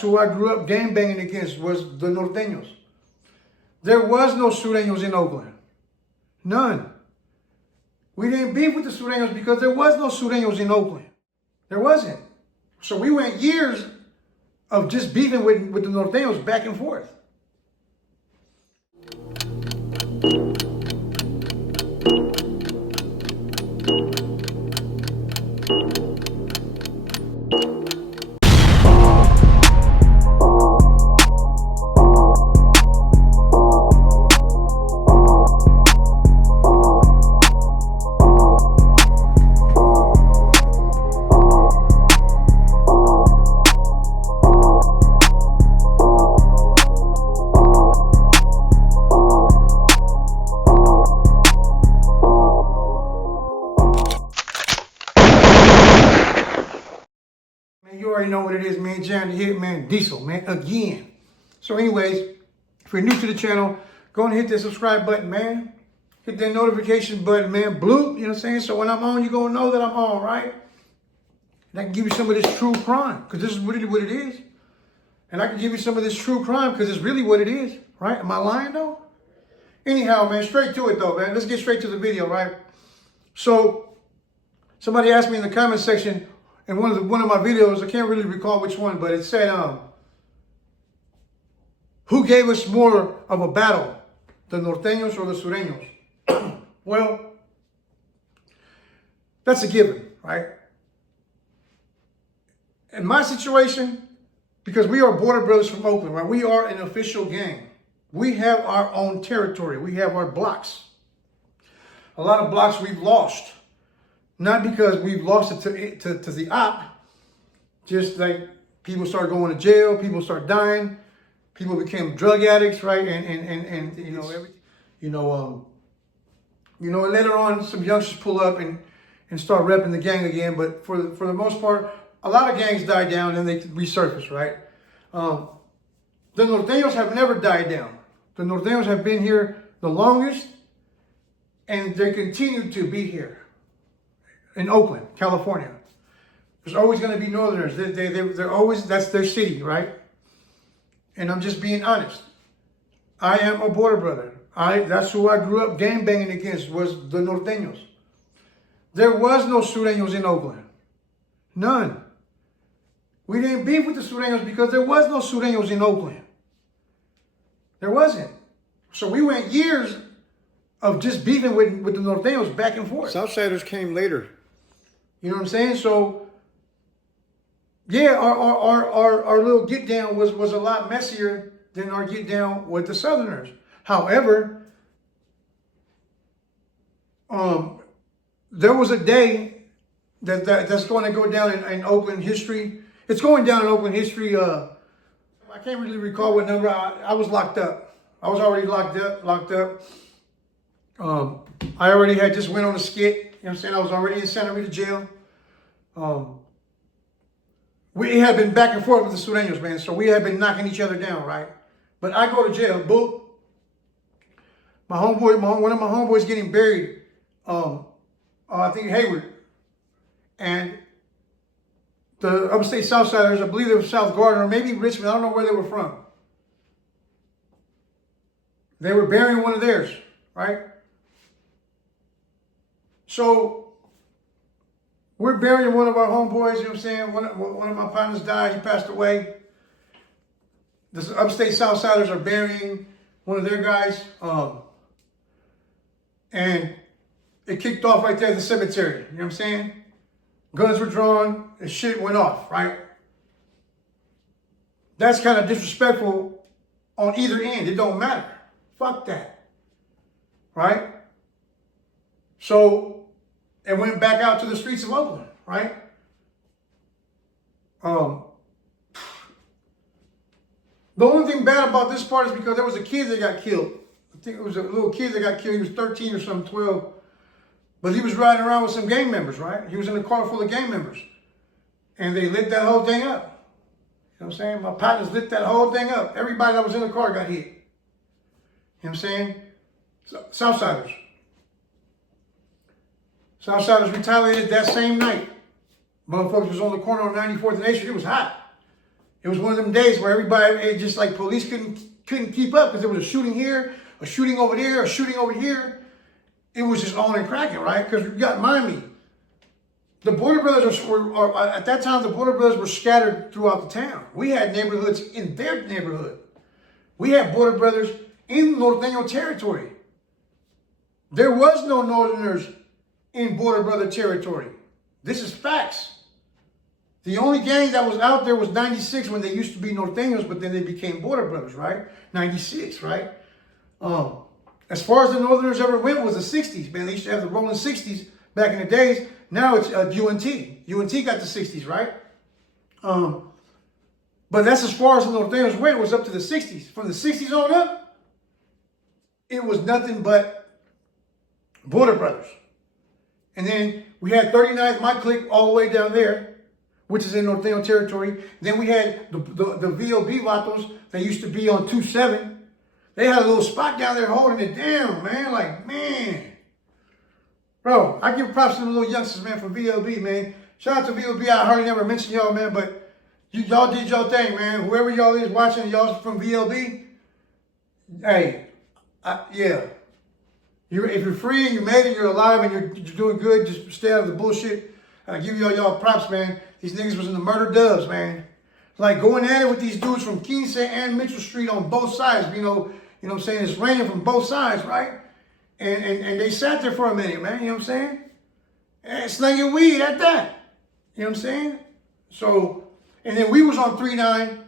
Who I grew up gang banging against was the Nortenos. There was no Surenos in Oakland. None. We didn't beef with the Surenos because there was no Surenos in Oakland. There wasn't. So we went years of just beefing with the Nortenos back and forth. You already know what it is, man. John the Hitman Diesel, man, again. So anyways, if you're new to the channel, go and hit that subscribe button, man. Hit that notification button, man. Blue, you know what I'm saying? So when I'm on, you're going to know that I'm on, right? And I can give you some of this true crime, because this is really what it is. And I can give you some of this true crime, because it's really what it is, right? Am I lying, though? Anyhow, man, straight to it, though, man. Let's get straight to the video, right? So somebody asked me in the comment section, in one of my videos, I can't really recall which one, but it said, who gave us more of a battle, the Norteños or the Sureños? Well, that's a given, right? In my situation, because we are border brothers from Oakland, right? We are an official gang. We have our own territory. We have our blocks. A lot of blocks we've lost. Not because we've lost it to the op, just like people start going to jail, people start dying, people became drug addicts, right? And you know everything, and later on some youngsters pull up and start repping the gang again. But for the most part, a lot of gangs die down and they resurface, right? The Norteños have never died down. The Norteños have been here the longest, and they continue to be here. In Oakland, California. There's always going to be Northerners. They're always, that's their city, right? And I'm just being honest. I am a border brother. That's who I grew up gang banging against, was the Norteños. There was no Surenos in Oakland. None. We didn't beef with the Surenos because there was no Surenos in Oakland. There wasn't. So we went years of just beefing with the Norteños back and forth. Southsiders came later. You know what I'm saying? So, yeah, our little get down was a lot messier than our get down with the Southerners. However, there was a day that's going to go down in Oakland history. It's going down in Oakland history. I can't really recall what number. I was locked up. I was already locked up. I already had just went on a skit, you know what I'm saying? I was already in Santa Rita jail. We had been back and forth with the Surenos, man, so we had been knocking each other down, right? But I go to jail, boom. One of my homeboys getting buried, I think Hayward. And the upstate Southsiders, I believe they were South Garden or maybe Richmond, I don't know where they were from. They were burying one of theirs, right? So we're burying one of our homeboys, you know what I'm saying? One of my partners died, he passed away. The upstate Southsiders are burying one of their guys. And it kicked off right there at the cemetery, you know what I'm saying? Guns were drawn, and shit went off, right? That's kind of disrespectful on either end. It don't matter. Fuck that, right? So it went back out to the streets of Oakland, right? The only thing bad about this part is because there was a kid that got killed. I think it was a little kid that got killed. He was 13 or something, 12. But he was riding around with some gang members, right? He was in a car full of gang members. And they lit that whole thing up. You know what I'm saying? My partners lit that whole thing up. Everybody that was in the car got hit. You know what I'm saying? Southsiders. Southsiders retaliated that same night. Motherfuckers was on the corner on 94th and 8th Street. It was hot. It was one of them days where everybody, it just like police couldn't keep up because there was a shooting here, a shooting over there, a shooting over here. It was just on and cracking, right? Because you got to mind me, the Border Brothers were at that time, the Border Brothers were scattered throughout the town. We had neighborhoods in their neighborhood. We had Border Brothers in Norteño territory. There was no Northerners in Border Brother territory. This is facts. The only gang that was out there was 96 when they used to be Norteños, but then they became Border Brothers, right? 96, right? As far as the Northerners ever went was the 60s, man. They used to have the rolling 60s back in the days. Now it's UNT. UNT got the 60s, right? But that's as far as the Norteños went, was up to the 60s. From the 60s on up, it was nothing but Border Brothers. And then we had 39th, my clique, all the way down there, which is in Norteño territory. Then we had the VOB vatos that used to be on 2-7. They had a little spot down there holding it down, man. Like, man. Bro, I give props to the little youngsters, man, from VLB, man. Shout out to VLB. I hardly never mention y'all, man, but y'all did y'all thing, man. Whoever y'all is watching, y'all from VLB, hey, yeah. If you're free and you made it, you're alive and you're doing good, just stay out of the bullshit. And I give y'all props, man. These niggas was in the murder dubs, man. Like going at it with these dudes from Quince and Mitchell Street on both sides. You know what I'm saying? It's raining from both sides, right? And they sat there for a minute, man. You know what I'm saying? And slinging weed at that. You know what I'm saying? So, and then we was on 3-9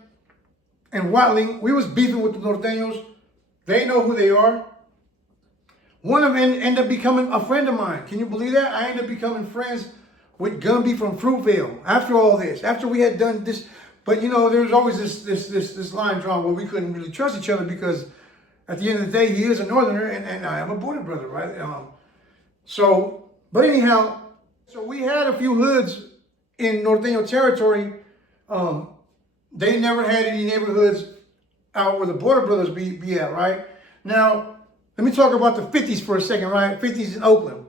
and Watling. We was beefing with the Norteños. They know who they are. One of them ended up becoming a friend of mine. Can you believe that? I ended up becoming friends with Gumby from Fruitvale after all this. After we had done this. But, you know, there was always this line drawn where we couldn't really trust each other because at the end of the day, he is a Northerner and I am a Border Brother, right? But anyhow, so we had a few hoods in Norteño territory. They never had any neighborhoods out where the Border Brothers be at, right? Now, let me talk about the 50s for a second, right? 50s in Oakland.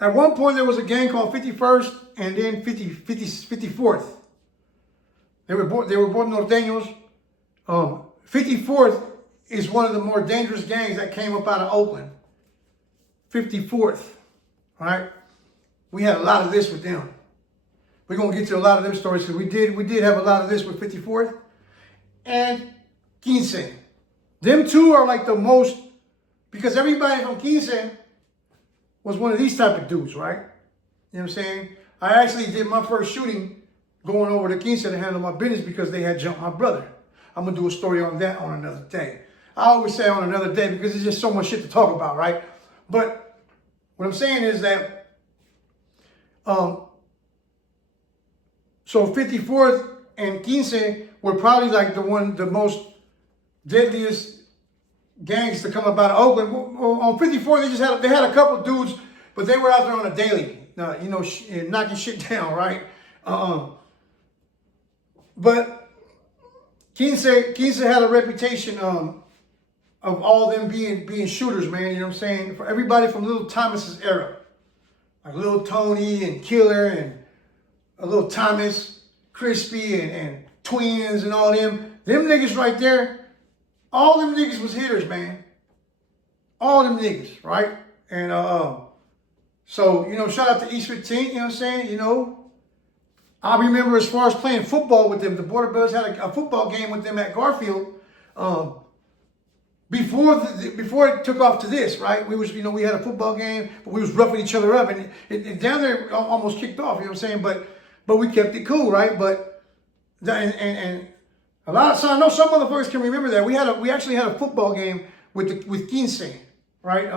At one point, there was a gang called 51st and then 54th. They were both Norteños. 54th is one of the more dangerous gangs that came up out of Oakland. 54th, right? We had a lot of this with them. We're gonna get to a lot of them stories because we did have a lot of this with 54th and Quince. Them two are like the most, because everybody from Quince was one of these type of dudes, right? You know what I'm saying? I actually did my first shooting going over to Quince to handle my business because they had jumped my brother. I'm going to do a story on that on another day. I always say on another day because there's just so much shit to talk about, right? But what I'm saying is that, so 54th and Quince were probably like the most deadliest gangs to come up out of Oakland. On 54, they had a couple dudes, but they were out there on a daily, knocking shit down, right? But Quince had a reputation of all them being shooters, man. You know what I'm saying? For everybody from Little Thomas's era, like Little Tony and Killer and a Little Thomas, Crispy and Twins and all them niggas right there. All them niggas was hitters, man. All them niggas, right? And so, shout out to East 15, you know what I'm saying? I remember as far as playing football with them, the Border Brothers had a football game with them at Garfield before it took off to this, right? We had a football game, but we was roughing each other up, and it down there almost kicked off, you know what I'm saying? But we kept it cool, right? But and a lot of times, I know some motherfuckers can remember that we actually had a football game with Quince, right?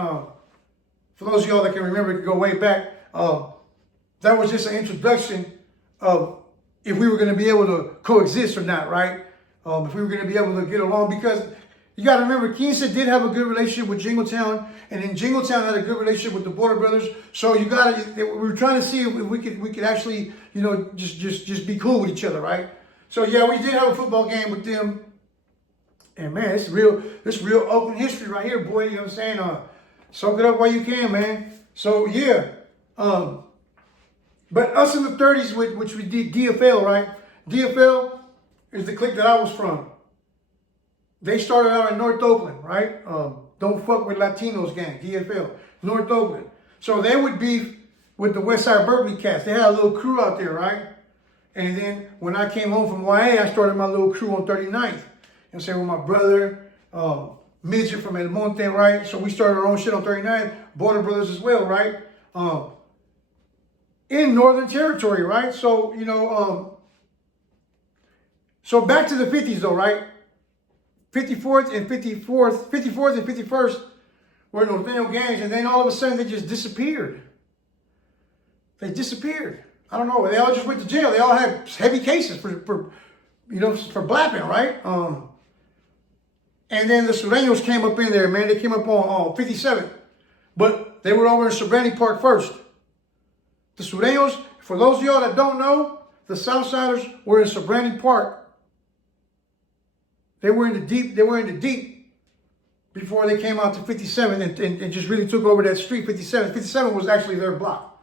For those of y'all that can remember, it could go way back. That was just an introduction of if we were going to be able to coexist or not, right? If we were going to be able to get along, because you got to remember, Quince did have a good relationship with Jingletown, and then Jingletown had a good relationship with the Border Brothers. So we were trying to see if we could actually, just be cool with each other, right? So yeah, we did have a football game with them, and man, it's real Oakland history right here, boy. You know what I'm saying? Soak it up while you can, man. So yeah, but us in the 30s, which we did DFL, right? DFL is the clique that I was from. They started out in North Oakland, right? Don't fuck with Latinos gang, DFL, North Oakland. So they would beef with the Westside Berkeley cats. They had a little crew out there, right? And then when I came home from YA, I started my little crew on 39th. You know what I'm saying? With my brother, Midget from El Monte, right? So we started our own shit on 39th. Border Brothers as well, right? In Northern Territory, right? So, you know, so back to the 50s though, right? 54th and 51st were Norteño gangs, and then all of a sudden they just disappeared. They disappeared. I don't know. They all just went to jail. They all had heavy cases for you know, for blapping, right? And then the Surenos came up in there, man. They came up on 57th. But they were over in Sobrani Park first. The Surenos, for those of y'all that don't know, the Southsiders were in Sobrani Park. They were in the deep before they came out to 57th and just really took over that street, 57. 57 was actually their block.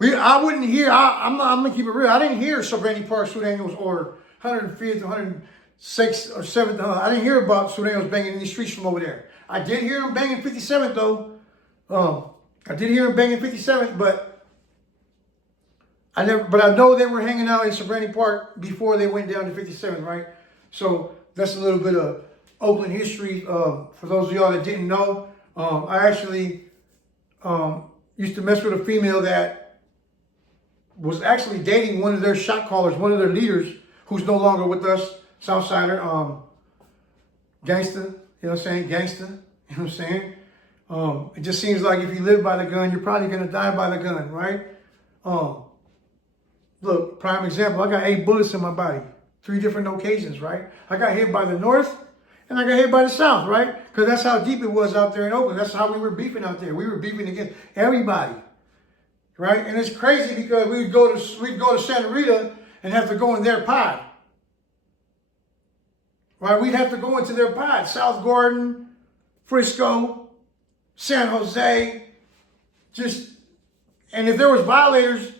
I wouldn't hear, I'm going to keep it real. I didn't hear Sobrani Park Surenos or 105th, 106th, or 7th. I didn't hear about Surenos banging in these streets from over there. I did hear them banging 57th though. I did hear them banging 57th, but I know they were hanging out in Sobrani Park before they went down to 57th, right? So that's a little bit of Oakland history. For those of y'all that didn't know, I actually used to mess with a female that was actually dating one of their shot callers, one of their leaders, who's no longer with us, Southsider, gangsta, you know what I'm saying, gangsta, you know what I'm saying? It just seems like if you live by the gun, you're probably going to die by the gun, right? Look, prime example, I got 8 bullets in my body, 3 different occasions, right? I got hit by the north and I got hit by the south, right? Because that's how deep it was out there in Oakland. That's how we were beefing out there. We were beefing against everybody, right? And it's crazy because we'd go to Santa Rita and have to go in their pod, right? We'd have to go into their pod, South Gordon, Frisco, San Jose, and if there was violators,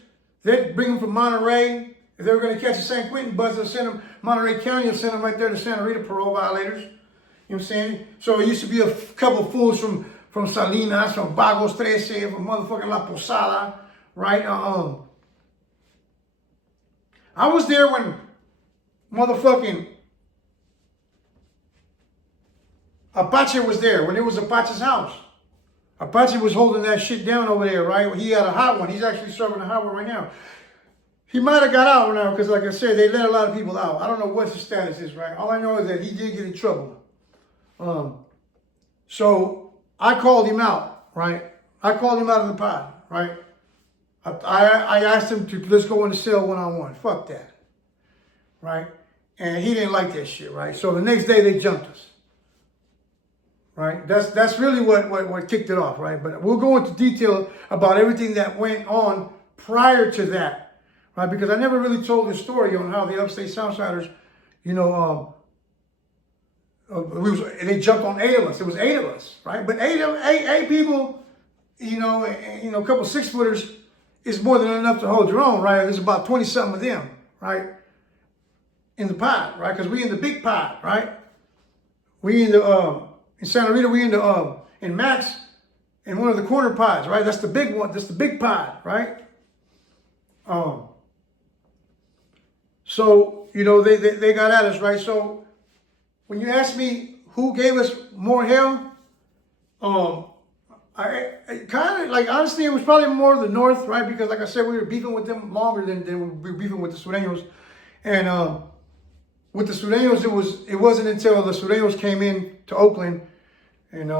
they'd bring them from Monterey. If they were going to catch a San Quentin bus, they'll send them, Monterey County will send them right there to Santa Rita, parole violators. You know what I'm saying? So it used to be a couple of fools from Salinas, from Bagos 13, from motherfucking La Posada, right? I was there when motherfucking Apache was there, when it was Apache's house. Apache was holding that shit down over there, right? He had a hot one. He's actually serving a hot one right now. He might have got out now because, like I said, they let a lot of people out. I don't know what his status is, right? All I know is that he did get in trouble. So I called him out, right? I called him out of the pod, right? I asked him to let's go in the cell one-on-one. Fuck that, right? And he didn't like that shit, right? So the next day they jumped us. Right, that's really what kicked it off, right? But we'll go into detail about everything that went on prior to that, right? Because I never really told the story on how the Upstate Southsiders, you know, they jumped on 8 of us. It was 8 of us, right? But eight people, you know, a couple 6-footers is more than enough to hold your own, right? There's about 20-something of them, right? In the pod, right? Because we in the big pod, right? We in the in Santa Rita, we in Max, in one of the corner pods, right? That's the big one. That's the big pod, right? So, you know, they got at us, right? So when you ask me who gave us more hell, I kind of, like, honestly, it was probably more the North, right? Because, like I said, we were beefing with them longer than we were beefing with the Surenos. And with the Surenos, it wasn't until the Surenos came in to Oakland, and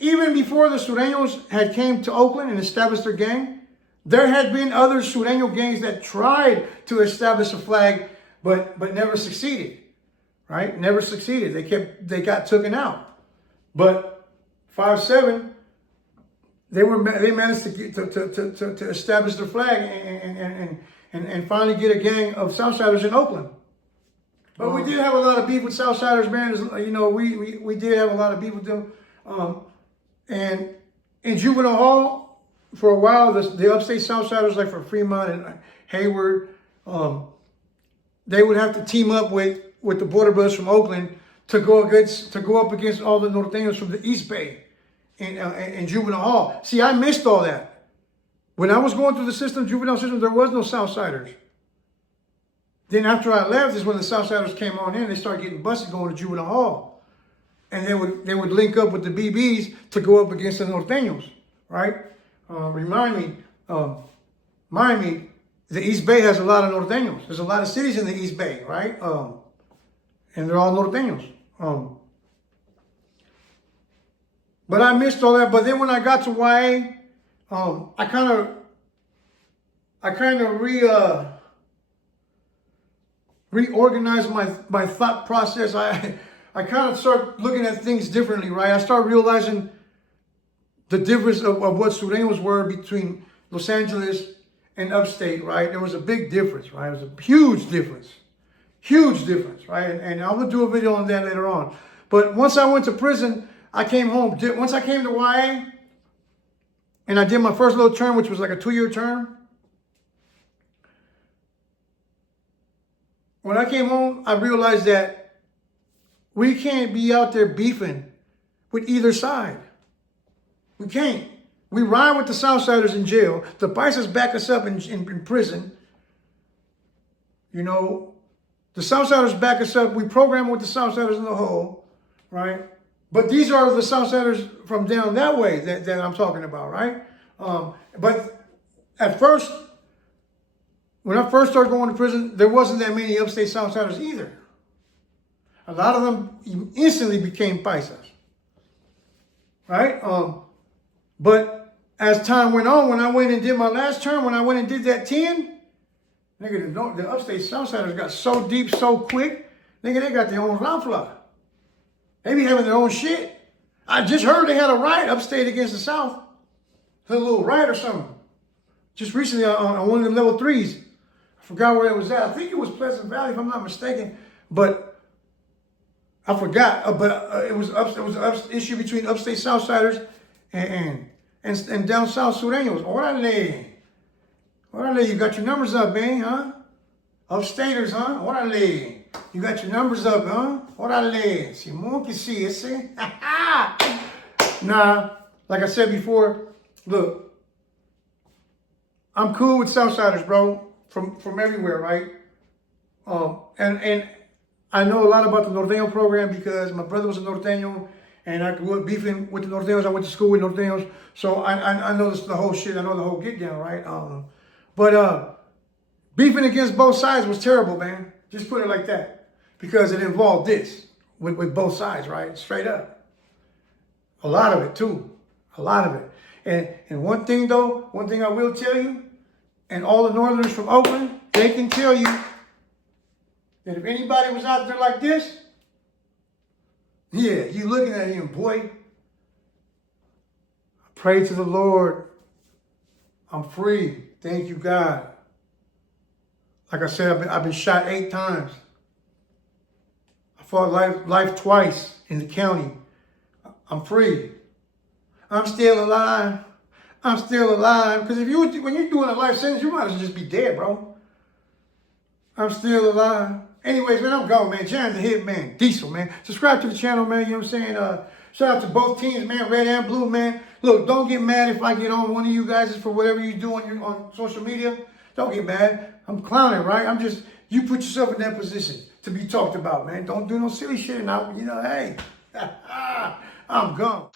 even before the Surenos had came to Oakland and established their gang, there had been other Sureno gangs that tried to establish a flag, but never succeeded, right? Never succeeded. They got taken out. But 5-7, they managed to establish their flag and finally get a gang of Southsiders in Oakland. But we did have a lot of beef with Southsiders, man. You know, we did have a lot of beef with them. And in Juvenile Hall, for a while, the upstate Southsiders, like from Fremont and Hayward, they would have to team up with the Border Brothers from Oakland to go up against all the Nortenos from the East Bay in juvenile hall. See, I missed all that. When I was going through the system, juvenile system, there was no Southsiders. Then after I left is when the Southsiders came on in. They started getting busted going to juvenile hall, and they would link up with the BBs to go up against the Nortenos, right? Mind me, the East Bay has a lot of Nortenos. There's a lot of cities in the East Bay, right? And they're all Nortenos. But I missed all that. But then when I got to YA, I kind of reorganized my thought process. I kind of start looking at things differently, right? I start realizing the difference of what Surenos were between Los Angeles and upstate, right? There was a big difference, right? It was a huge difference, right? And I'm gonna do a video on that later on. But once I went to prison, I came home. Once I came to YA, and I did my first little term, which was like a 2-year term. When I came home, I realized that we can't be out there beefing with either side. We can't. We ride with the Southsiders in jail. The Paisas back us up in prison. You know, the Southsiders back us up. We program with the Southsiders in the hole, right? But these are the Southsiders from down that way that I'm talking about, right? But at first, when I first started going to prison, there wasn't that many upstate Southsiders either. A lot of them instantly became Paisas, right? But as time went on, when I went and did my last term, when I went and did that 10, nigga, the upstate Southsiders got so deep so quick, nigga, they got their own rafla. They be having their own shit. I just heard they had a riot upstate against the South. A little riot or something. Just recently on one of them level 3s. I forgot where it was at. I think it was Pleasant Valley, if I'm not mistaken. But I forgot. It was an issue between upstate Southsiders and down south Surenos. Orale. You got your numbers up, man, huh? Upstaters, huh? Orale. You got your numbers up, huh? Orale. Simón que sí, ese. Nah, like I said before, look, I'm cool with Southsiders, bro, from everywhere, right? And I know a lot about the Norteno program because my brother was a Norteño, and I grew up beefing with the Nortenos. I went to school with Nortenos, so I know the whole shit. I know the whole get down, right? But beefing against both sides was terrible, man. Just put it like that, because it involved this with both sides, right? Straight up. A lot of it too, a lot of it. And one thing I will tell you, and all the Northerners from Oakland, they can tell you that if anybody was out there like this, yeah, you looking at him, boy. Pray to the Lord. I'm free. Thank you, God. Like I said, I've been shot 8 times. I fought life twice in the county. I'm free. I'm still alive. I'm still alive. Because when you're doing a life sentence, you might as well just be dead, bro. I'm still alive. Anyways, man, I'm gone, man. Jan's the hit, man. Diesel, man. Subscribe to the channel, man. You know what I'm saying? Shout out to both teams, man. Red and blue, man. Look, don't get mad if I get on one of you guys for whatever you do on social media. Don't get mad. I'm clowning, right? You put yourself in that position to be talked about, man. Don't do no silly shit now. You know, hey, I'm gone.